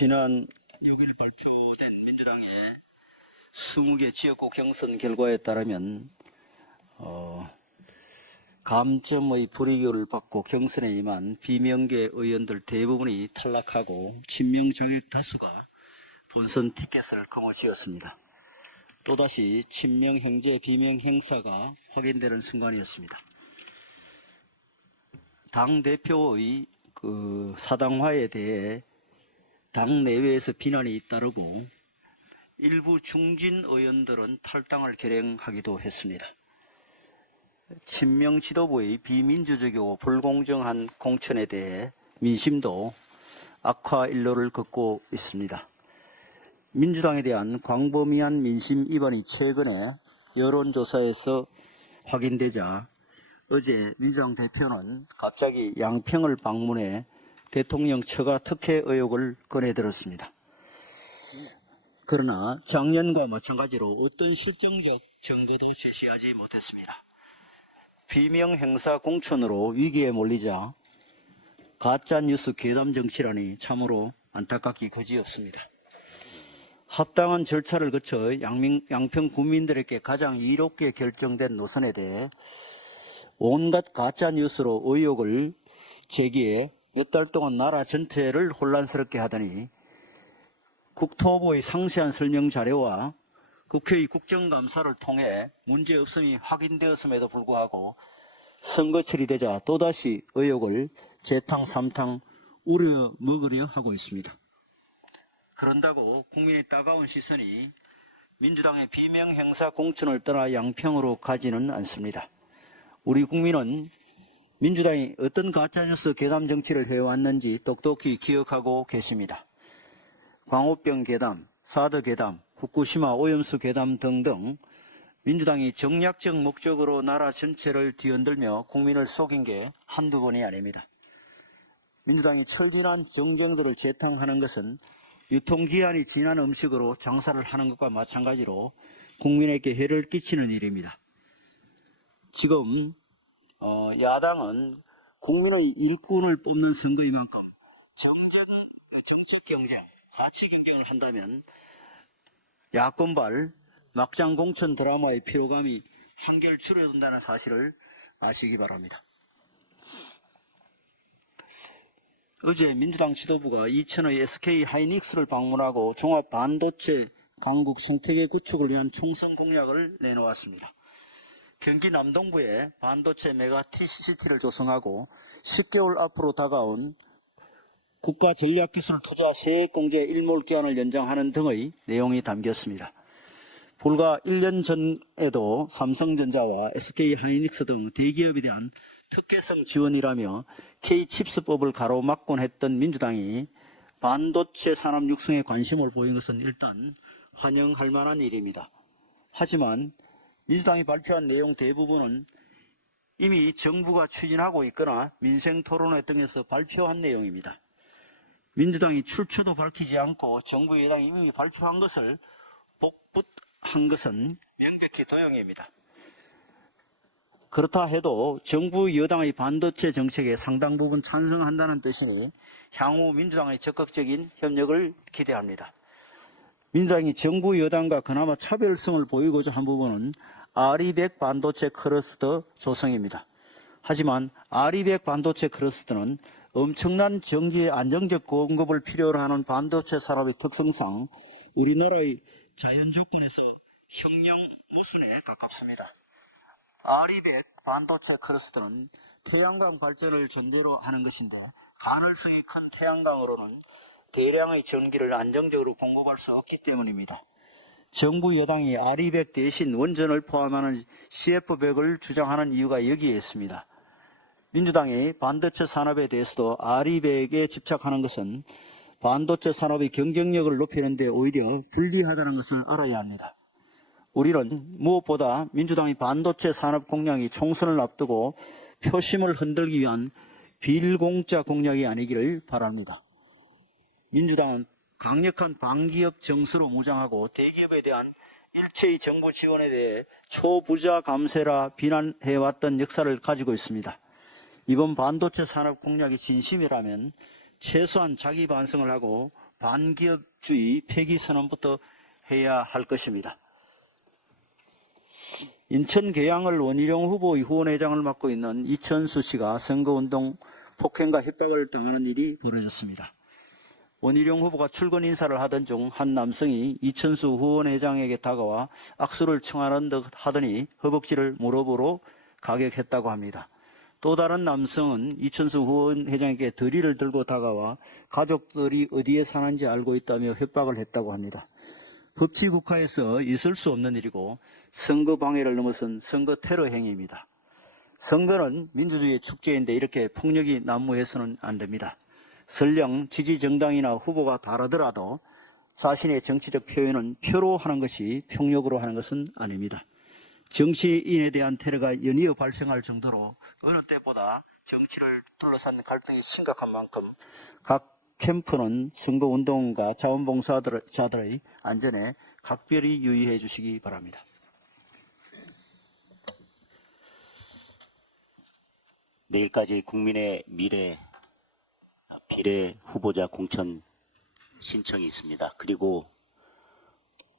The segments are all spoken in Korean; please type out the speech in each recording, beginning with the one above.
지난 6일 발표된 민주당의 20개 지역구 경선 결과에 따르면 감점의 불이익을 받고 경선에 임한 비명계 의원들 대부분이 탈락하고 친명 자객 다수가 본선 티켓을 거머쥐었습니다. 또다시 친명 형제 비명 행사가 확인되는 순간이었습니다. 당 대표의 사당화에 대해 당 내외에서 비난이 잇따르고 일부 중진 의원들은 탈당을 결행하기도 했습니다. 친명 지도부의 비민주적이고 불공정한 공천에 대해 민심도 악화 일로를 걷고 있습니다. 민주당에 대한 광범위한 민심 위반이 최근에 여론조사에서 확인되자 어제 민주당 대표는 갑자기 양평을 방문해 대통령 처가 특혜 의혹을 꺼내들었습니다. 그러나 작년과 마찬가지로 어떤 실정적 증거도 제시하지 못했습니다. 비명 행사 공천으로 위기에 몰리자 가짜뉴스 괴담 정치라니 참으로 안타깝기 그지없습니다. 합당한 절차를 거쳐 양평 국민들에게 가장 이롭게 결정된 노선에 대해 온갖 가짜뉴스로 의혹을 제기해 몇 달 동안 나라 전체를 혼란스럽게 하더니 국토부의 상세한 설명 자료와 국회의 국정감사를 통해 문제없음이 확인되었음에도 불구하고 선거 처리되자 또다시 의혹을 재탕 삼탕 우려먹으려 하고 있습니다. 그런다고 국민의 따가운 시선이 민주당의 비명 행사 공천을 떠나 양평으로 가지는 않습니다. 우리 국민은 민주당이 어떤 가짜뉴스 괴담 정치를 해왔는지 똑똑히 기억하고 계십니다. 광우병 괴담, 사드 괴담, 후쿠시마 오염수 괴담 등등 민주당이 정략적 목적으로 나라 전체를 뒤흔들며 국민을 속인 게 한두 번이 아닙니다. 민주당이 철진한 정쟁들을 재탕하는 것은 유통기한이 지난 음식으로 장사를 하는 것과 마찬가지로 국민에게 해를 끼치는 일입니다. 지금 야당은 국민의 일꾼을 뽑는 선거인 만큼 정책 경쟁, 가치 경쟁을 한다면 야권발 막장 공천 드라마의 피로감이 한결 줄어든다는 사실을 아시기 바랍니다. 어제 민주당 지도부가 이천의 SK 하이닉스를 방문하고 종합 반도체 강국 생태계 구축을 위한 총선 공약을 내놓았습니다. 경기 남동부에 반도체 메가 TCCT를 조성하고 10개월 앞으로 다가온 국가전략기술 투자 세액공제 일몰기한을 연장하는 등의 내용이 담겼습니다. 불과 1년 전에도 삼성전자와 SK하이닉스 등 대기업에 대한 특혜성 지원이라며 K칩스법을 가로막곤 했던 민주당이 반도체 산업 육성에 관심을 보인 것은 일단 환영할 만한 일입니다. 하지만 민주당이 발표한 내용 대부분은 이미 정부가 추진하고 있거나 민생토론회 등에서 발표한 내용입니다. 민주당이 출처도 밝히지 않고 정부 여당이 이미 발표한 것을 복붙한 것은 명백히 도용입니다. 그렇다 해도 정부 여당의 반도체 정책에 상당 부분 찬성한다는 뜻이니 향후 민주당의 적극적인 협력을 기대합니다. 민주당이 정부 여당과 그나마 차별성을 보이고자 한 부분은 아리백 반도체 클러스터 조성입니다. 하지만 아리백 반도체 클러스터는 엄청난 전기의 안정적 공급을 필요로 하는 반도체 산업의 특성상 우리나라의 자연 조건에서 형량무순에 가깝습니다. 아리백 반도체 클러스터는 태양광 발전을 전제로 하는 것인데 가능성이 큰 태양광으로는 대량의 전기를 안정적으로 공급할 수 없기 때문입니다. 정부 여당이 아리백 대신 원전을 포함하는 CF100을 주장하는 이유가 여기에 있습니다. 민주당이 반도체 산업에 대해서도 아리백에 집착하는 것은 반도체 산업의 경쟁력을 높이는 데 오히려 불리하다는 것을 알아야 합니다. 우리는 무엇보다 민주당이 반도체 산업 공약이 총선을 앞두고 표심을 흔들기 위한 빌공짜 공약이 아니기를 바랍니다. 민주당은 강력한 반기업 정수로 무장하고 대기업에 대한 일체의 정부 지원에 대해 초부자 감세라 비난해왔던 역사를 가지고 있습니다. 이번 반도체 산업 공약이 진심이라면 최소한 자기 반성을 하고 반기업주의 폐기 선언부터 해야 할 것입니다. 인천 계양을 원희룡 후보의 후원회장을 맡고 있는 이천수 씨가 선거운동 폭행과 협박을 당하는 일이 벌어졌습니다. 원희룡 후보가 출근 인사를 하던 중 한 남성이 이천수 후원회장에게 다가와 악수를 청하는 듯 하더니 허벅지를 무릎으로 가격했다고 합니다. 또 다른 남성은 이천수 후원회장에게 더리를 들고 다가와 가족들이 어디에 사는지 알고 있다며 협박을 했다고 합니다. 법치국가에서 있을 수 없는 일이고 선거 방해를 넘어선 선거 테러 행위입니다. 선거는 민주주의의 축제인데 이렇게 폭력이 난무해서는 안 됩니다. 설령 지지 정당이나 후보가 다르더라도 자신의 정치적 표현은 표로 하는 것이 폭력으로 하는 것은 아닙니다. 정치인에 대한 테러가 연이어 발생할 정도로 어느 때보다 정치를 둘러싼 갈등이 심각한 만큼 각 캠프는 선거운동과 자원봉사자들의 안전에 각별히 유의해 주시기 바랍니다. 내일까지 국민의 미래 비례 후보자 공천 신청이 있습니다. 그리고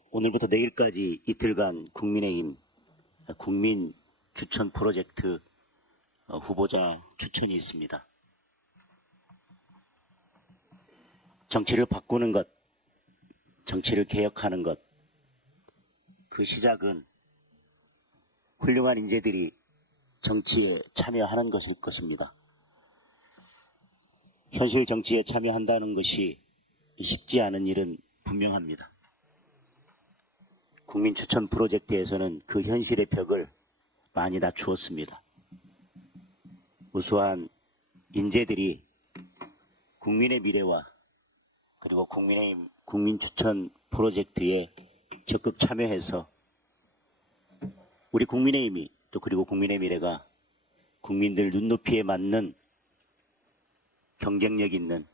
오늘부터 내일까지 이틀간 국민의힘 국민 추천 프로젝트 후보자 추천이 있습니다. 정치를 바꾸는 것, 정치를 개혁하는 것, 그 시작은 훌륭한 인재들이 정치에 참여하는 것일 것입니다. 현실 정치에 참여한다는 것이 쉽지 않은 일은 분명합니다. 국민 추천 프로젝트에서는 그 현실의 벽을 많이 낮추었습니다. 우수한 인재들이 국민의 미래와 그리고 국민의힘 국민 추천 프로젝트에 적극 참여해서 우리 국민의힘이 또 그리고 국민의 미래가 국민들 눈높이에 맞는 경쟁력 있는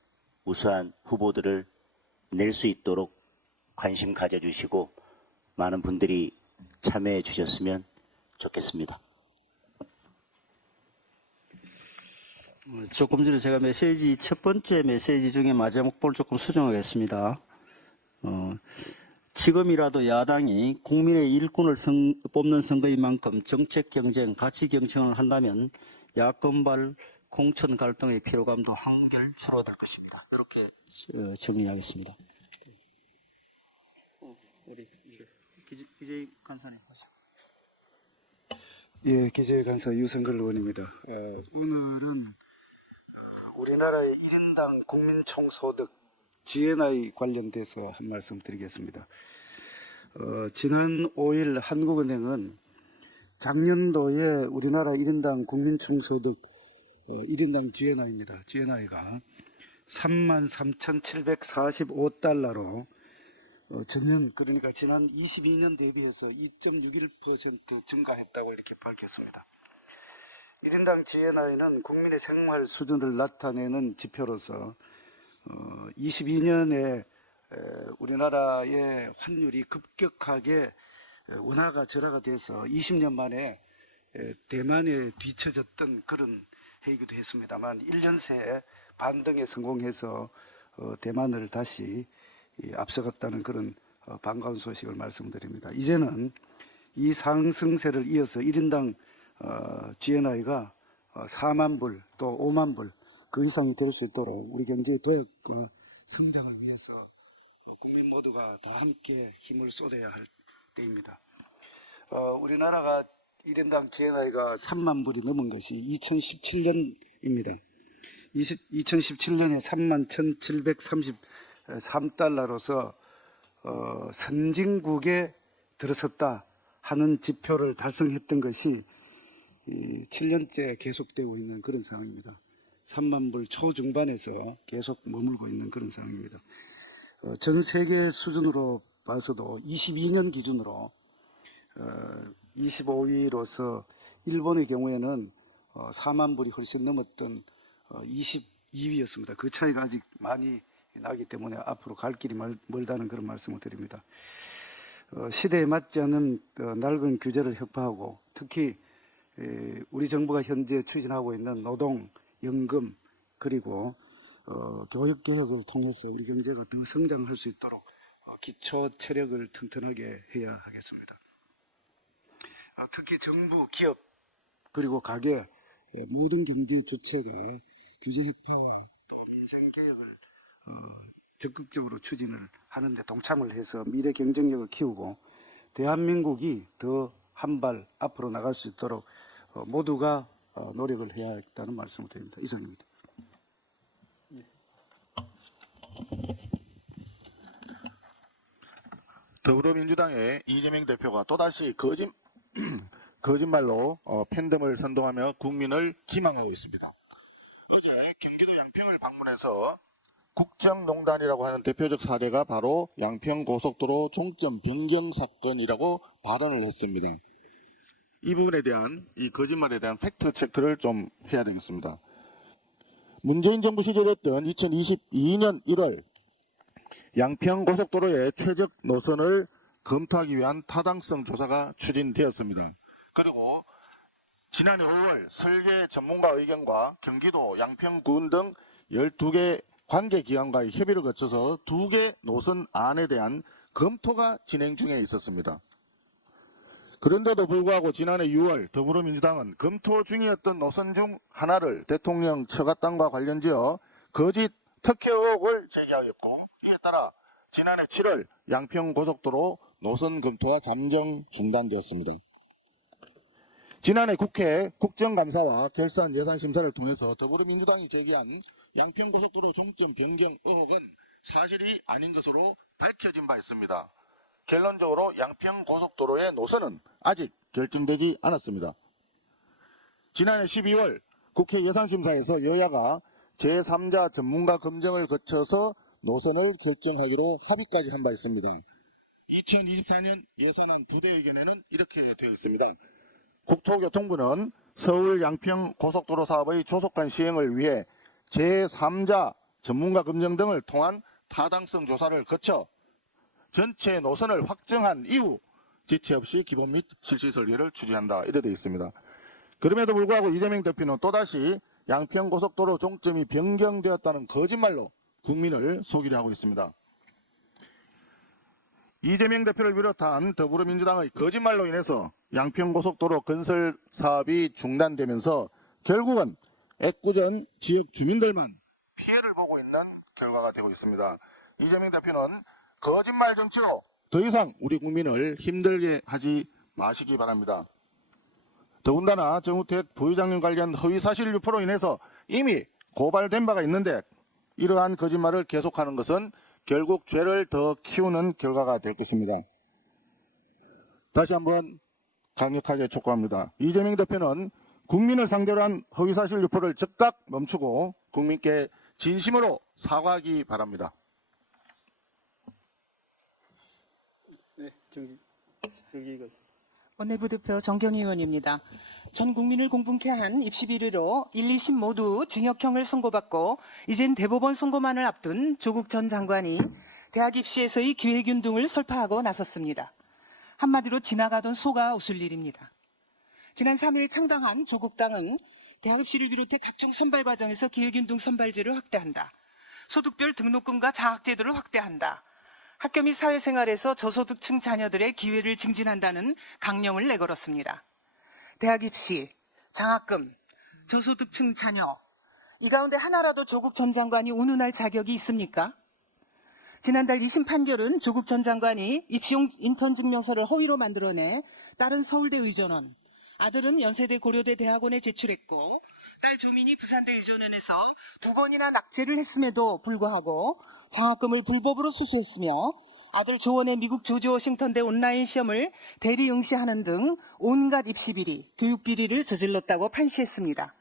우수한 후보들을 낼 수 있도록 관심 가져주시고 많은 분들이 참여해 주셨으면 좋겠습니다. 조금 전에 제가 첫 번째 메시지 중에 마지막 부분을 조금 수정하겠습니다. 지금이라도 야당이 국민의 일꾼을 뽑는 선거인 만큼 정책 경쟁, 가치 경쟁을 한다면 야권발 공천 갈등의 피로감도 한결 줄어들 것입니다. 이렇게 정리하겠습니다. 우리 기재희 간사님 하시죠. 예, 기재위 간사 유성글 의원입니다. 오늘은 우리나라의 1인당 국민총소득 GNI 관련돼서 한 말씀 드리겠습니다. 지난 5일 한국은행은 작년도에 우리나라 1인당 국민총소득 1인당 GNI입니다. GNI가 33,745달러로 전년 그러니까 지난 22년 대비해서 2.61% 증가했다고 이렇게 밝혔습니다. 1인당 GNI는 국민의 생활 수준을 나타내는 지표로서 22년에 우리나라의 환율이 급격하게 원화가 절하가 돼서 20년 만에 대만에 뒤처졌던 그런 해이기도 했습니다만 1년 새에 반등에 성공해서 대만을 다시 앞서갔다는 그런 반가운 소식을 말씀드립니다. 이제는 이 상승세를 이어서 1인당 GNI가 4만 불 또 5만 불 그 이상이 될 수 있도록 우리 경제의 도약 성장을 위해서 국민 모두가 다 함께 힘을 쏟아야 할 때입니다. 우리나라가 1인당 GNI가 3만 불이 넘은 것이 2017년입니다. 2017년에 3만 1,733달러로서 선진국에 들어섰다 하는 지표를 달성했던 것이 7년째 계속되고 있는 그런 상황입니다. 3만 불 초중반에서 계속 머물고 있는 그런 상황입니다. 전 세계 수준으로 봐서도 22년 기준으로 25위로서 일본의 경우에는 4만 불이 훨씬 넘었던 22위였습니다. 그 차이가 아직 많이 나기 때문에 앞으로 갈 길이 멀다는 그런 말씀을 드립니다. 시대에 맞지 않는 낡은 규제를 혁파하고 특히 우리 정부가 현재 추진하고 있는 노동, 연금 그리고 교육 개혁을 통해서 우리 경제가 더 성장할 수 있도록 기초 체력을 튼튼하게 해야 하겠습니다. 특히 정부, 기업 그리고 가계 모든 경제 주체가 규제 혁파와 또 민생 개혁을 적극적으로 추진을 하는데 동참을 해서 미래 경쟁력을 키우고 대한민국이 더 한 발 앞으로 나갈 수 있도록 모두가 노력을 해야 했다는 말씀을 드립니다. 이상입니다. 더불어민주당의 이재명 대표가 또다시 거짓말로 팬덤을 선동하며 국민을 기망하고 있습니다. 어제 경기도 양평을 방문해서 국정농단이라고 하는 대표적 사례가 바로 양평고속도로 종점 변경 사건이라고 발언을 했습니다. 이 부분에 대한 이 거짓말에 대한 팩트 체크를 좀 해야 되겠습니다. 문재인 정부 시절이었던 2022년 1월 양평고속도로의 최적 노선을 검토하기 위한 타당성 조사가 추진되었습니다. 그리고 지난해 5월 설계 전문가 의견과 경기도 양평군 등 12개 관계기관과의 협의를 거쳐서 2개 노선안에 대한 검토가 진행 중에 있었습니다. 그런데도 불구하고 지난해 6월 더불어민주당은 검토 중이었던 노선 중 하나를 대통령 처갓당과 관련지어 거짓 특혜 의혹을 제기하였고, 이에 따라 지난해 7월 양평고속도로 노선 검토가 잠정 중단되었습니다. 지난해 국회 국정감사와 결산 예산심사를 통해서 더불어민주당이 제기한 양평고속도로 종점 변경 의혹은 사실이 아닌 것으로 밝혀진 바 있습니다. 결론적으로 양평고속도로의 노선은 아직 결정되지 않았습니다. 지난해 12월 국회 예산심사에서 여야가 제3자 전문가 검증을 거쳐서 노선을 결정하기로 합의까지 한 바 있습니다. 2024년 예산안 부대 의견에는 이렇게 되어 있습니다. 국토교통부는 서울 양평 고속도로 사업의 조속한 시행을 위해 제3자 전문가 검증 등을 통한 타당성 조사를 거쳐 전체 노선을 확정한 이후 지체 없이 기본 및 실시 설계를 추진한다. 이래 되어 있습니다. 그럼에도 불구하고 이재명 대표는 또다시 양평고속도로 종점이 변경되었다는 거짓말로 국민을 속이려 하고 있습니다. 이재명 대표를 비롯한 더불어민주당의 거짓말로 인해서 양평고속도로 건설 사업이 중단되면서 결국은 애꿎은 지역 주민들만 피해를 보고 있는 결과가 되고 있습니다. 이재명 대표는 거짓말 정치로 더 이상 우리 국민을 힘들게 하지 마시기 바랍니다. 더군다나 정우택 부회장님 관련 허위사실 유포로 인해서 이미 고발된 바가 있는데 이러한 거짓말을 계속하는 것은 결국 죄를 더 키우는 결과가 될 것입니다. 다시 한번 강력하게 촉구합니다. 이재명 대표는 국민을 상대로 한 허위사실 유포를 즉각 멈추고 국민께 진심으로 사과하기 바랍니다. 원내부 대표 정경희 의원입니다. 전 국민을 공분케 한 입시 비리로 1, 2심 모두 징역형을 선고받고 이젠 대법원 선고만을 앞둔 조국 전 장관이 대학 입시에서의 기회균등을 설파하고 나섰습니다. 한마디로 지나가던 소가 웃을 일입니다. 지난 3일 창당한 조국당은 대학 입시를 비롯해 각종 선발 과정에서 기회균등 선발제를 확대한다. 소득별 등록금과 장학제도를 확대한다. 학교 및 사회생활에서 저소득층 자녀들의 기회를 증진한다는 강령을 내걸었습니다. 대학 입시, 장학금, 저소득층 자녀, 이 가운데 하나라도 조국 전 장관이 운운할 자격이 있습니까? 지난달 2심 판결은 조국 전 장관이 입시용 인턴 증명서를 허위로 만들어내 딸은 서울대 의전원, 아들은 연세대 고려대 대학원에 제출했고 딸 조민이 부산대 의전원에서 2번이나 낙제를 했음에도 불구하고 장학금을 불법으로 수수했으며 아들 조원의 미국 조지 워싱턴대 온라인 시험을 대리 응시하는 등 온갖 입시 비리, 교육 비리를 저질렀다고 판시했습니다.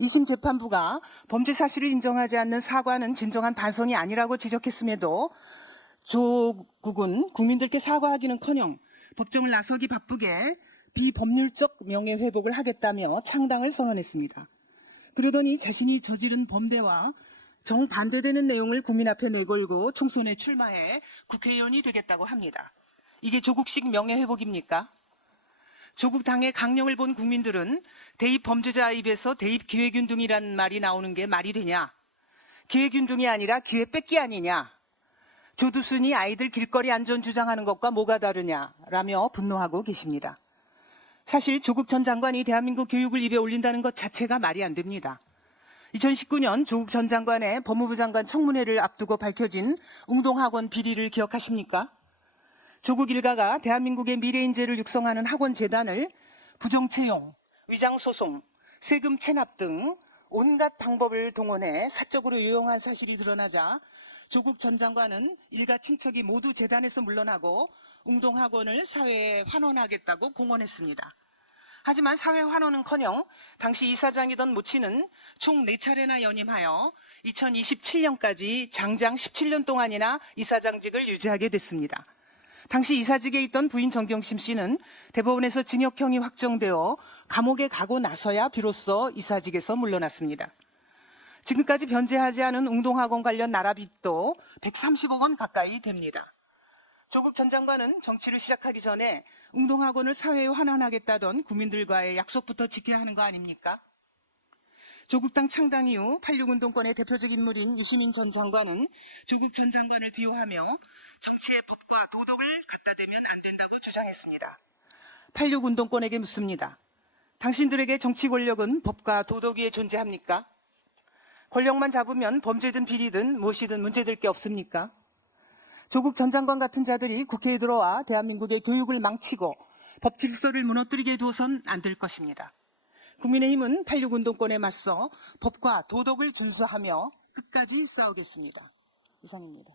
2심 재판부가 범죄 사실을 인정하지 않는 사과는 진정한 반성이 아니라고 지적했음에도 조국은 국민들께 사과하기는커녕 법정을 나서기 바쁘게 비법률적 명예회복을 하겠다며 창당을 선언했습니다. 그러더니 자신이 저지른 범죄와 정반대되는 내용을 국민 앞에 내걸고 총선에 출마해 국회의원이 되겠다고 합니다. 이게 조국식 명예회복입니까? 조국 당의 강령을 본 국민들은 대입 범죄자 입에서 대입 기회균등이란 말이 나오는 게 말이 되냐? 기회균등이 아니라 기회 뺏기 아니냐. 조두순이 아이들 길거리 안전 주장하는 것과 뭐가 다르냐라며 분노하고 계십니다. 사실 조국 전 장관이 대한민국 교육을 입에 올린다는 것 자체가 말이 안 됩니다. 2019년 조국 전 장관의 법무부 장관 청문회를 앞두고 밝혀진 웅동학원 비리를 기억하십니까? 조국 일가가 대한민국의 미래 인재를 육성하는 학원 재단을 부정 채용, 위장 소송, 세금 체납 등 온갖 방법을 동원해 사적으로 유용한 사실이 드러나자 조국 전 장관은 일가 친척이 모두 재단에서 물러나고 웅동학원을 사회에 환원하겠다고 공언했습니다. 하지만 사회 환원은커녕 당시 이사장이던 모친은 총 4차례나 연임하여 2027년까지 장장 17년 동안이나 이사장직을 유지하게 됐습니다. 당시 이사직에 있던 부인 정경심 씨는 대법원에서 징역형이 확정되어 감옥에 가고 나서야 비로소 이사직에서 물러났습니다. 지금까지 변제하지 않은 웅동학원 관련 나라빚도 130억 원 가까이 됩니다. 조국 전 장관은 정치를 시작하기 전에 웅동학원을 사회에 환원하겠다던 국민들과의 약속부터 지켜야 하는 거 아닙니까? 조국당 창당 이후 86운동권의 대표적 인물인 유시민 전 장관은 조국 전 장관을 비호하며 정치의 법과 도덕을 갖다 대면 안 된다고 주장했습니다. 86운동권에게 묻습니다. 당신들에게 정치 권력은 법과 도덕 위에 존재합니까? 권력만 잡으면 범죄든 비리든 무엇이든 문제될 게 없습니까? 조국 전 장관 같은 자들이 국회에 들어와 대한민국의 교육을 망치고 법 질서를 무너뜨리게 두어선 안 될 것입니다. 국민의힘은 86운동권에 맞서 법과 도덕을 준수하며 끝까지 싸우겠습니다. 이상입니다.